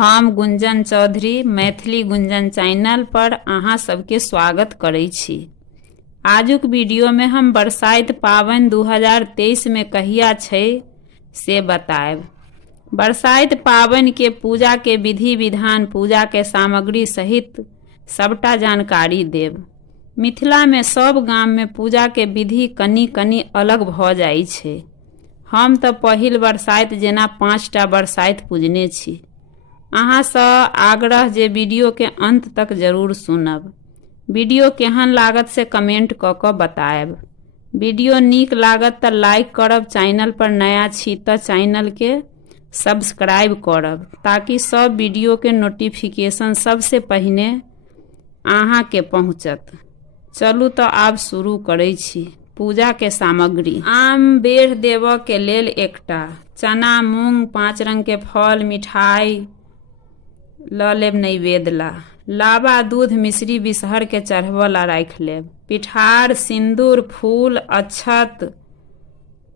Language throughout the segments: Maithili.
हम गुंजन चौधरी मैथिली गुंजन चैनल पर अहाँ सबके स्वागत करै छी। आजुक वीडियो में हम बरसाइत पाबनि 2023 में कहिया छै से बताएब। बरसाइत पाबनि के पूजा के विधि विधान, पूजा के सामग्री सहित सबटा जानकारी देब। मिथिला में सब गाम में पूजा के विधि कनी कनी अलग भ जाइ छै। हम तऽ पहिल बरसाइत जेना 5टा बरसाइत पूजने छी। अहाँ सँ आग्रह जे वीडियो के अंत तक जरूर सुनब। वीडियो केहन लागत से कमेंट क क बताएब। वीडियो नीक लागत त लाइक करब, चैनल पर नया छी त चैनल के सब्सक्राइब करब ताकि सब वीडियो के नोटिफिकेशन सबसे पहिने अहाँ के पहुँचत। चलू तो आब शुरू करै छी। पूजा के सामग्री: आम बेढ़ देव के लेल एकटा, चना मूंग 5 रंग के फल, मिठाई ल लेब नैवेद्य ला, लाबा दूध मिश्री बिसहर के चढ़ब ला राख लेब, पिठार सिंदूर फूल अक्षत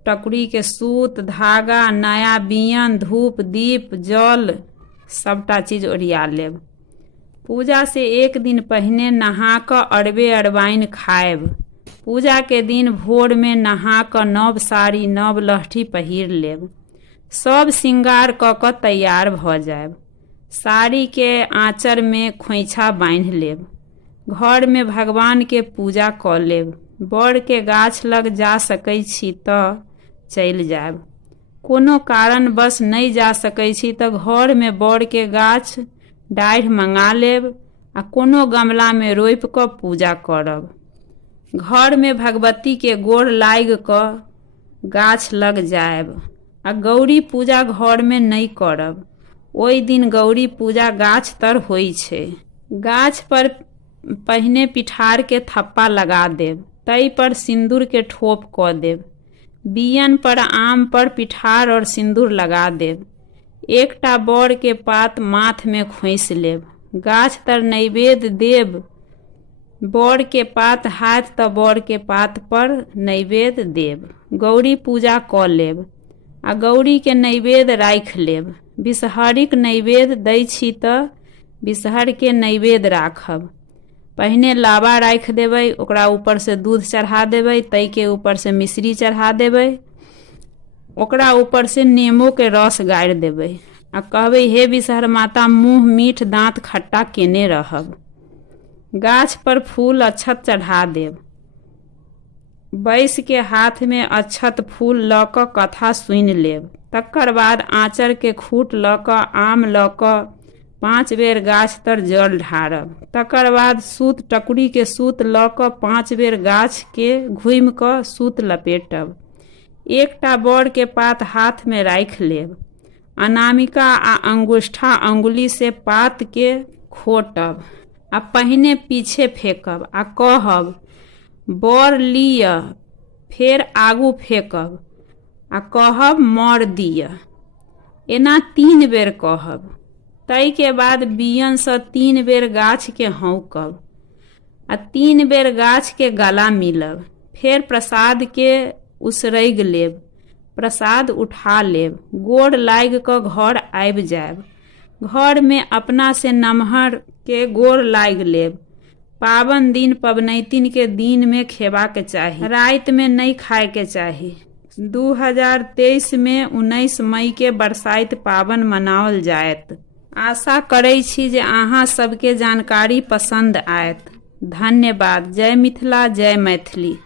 टकुरी के सूत धागा नया बियन धूप दीप जल सबटा चीज ओरिया लेब। पूजा से एक दिन पहिने नहा क अरबे अरबाइन खाएब। पूजा के दिन भोर में नहा क नव साड़ी नव लहठी पहिर लेब। सब श्रृंगार क क तैयार भ जाएब। साड़ी के आंचर में खोइछा बांध लेब। घर में भगवान के पूजा क लेब। बड़ के गाछ लग जा सकै छी त चलि जाएब। कोनो कारण बस नहीं जा सकै छी त घर में बड़ के गाछ डाढ़ि मंगा लेब आ कोनो गमला में रोपि क पूजा करब। घर में भगवती के गोर लागि क गाछ लग जाएब आ गौरी पूजा घर में नहीं करब। ओई दिन गौरी पूजा गाछ तर होइ छै। गाछ पर पहिने पिठार के थप्पा लगा देब, तई पर सिंदूर के ठोप क देब। बियन पर आम पर पिठार और सिंदूर लगा देब। एकटा बड़ के पात माथ में खोइस लेब। गाछ तर नैवेद्य देब। बड़ के पात हाथ त बड़ के पात पर नैवेद्य देब। गौरी पूजा क लेब आ गौरी के नैवेद्य राख लेब। बिसहरिक नैवेद्य दै छी त बिसहर के नैवेद्य राखब। पहिने लाबा राख देबै, ओकरा ऊपर से दूध चढ़ा देबै, तई के ऊपर से मिश्री चढ़ा देबै, ओकरा ऊपर से नेमो के रस गारि देबै आ कहबै हे बिसहर माता मुँह मीठ दांत खट्टा केने रहब। गाछ पर फूल अक्षत चढ़ा देब। बैस के हाथ में अक्षत फूल ल क कथा सुनि लेब। तकर बाद आंचर के खूट ल क आम ल क 5 बेर गाछ तर जल ढारब। तकर बाद सूत टकुरी के सूत ल क 5 बेर गाछ के घुमि क सूत लपेटब। एकटा बड़ के पात हाथ में राख लेब। अनामिका आ अंगुष्ठा अंगुली से पात के खोटब आ पहिने पीछे फेंकब आ कहब बर लिय, फेर आगू फेंकब आ कहब मर दिय। एना 3 बेर कहब। तई के बाद बियन सँ 3 बेर गाछ के हौंकब आ 3 बेर गाछ के गला मिलब। फेर प्रसाद के उसरैग लेब। प्रसाद उठा लेब। गोड़ लागि क घर आबि जाएब। घर में अपना से नमहर के गोड़ लागि लेब। पावन दिन पबनैतिन के दिन में खेबा के चाही, रात में नहीं खाए के चाही। 2023 में 19 मई के बरसाइत पाबन मनाओल जायत। आशा करै छी जे अहाँ सबके जानकारी पसंद आयत। धन्यवाद। जय मिथिला जय मैथिली।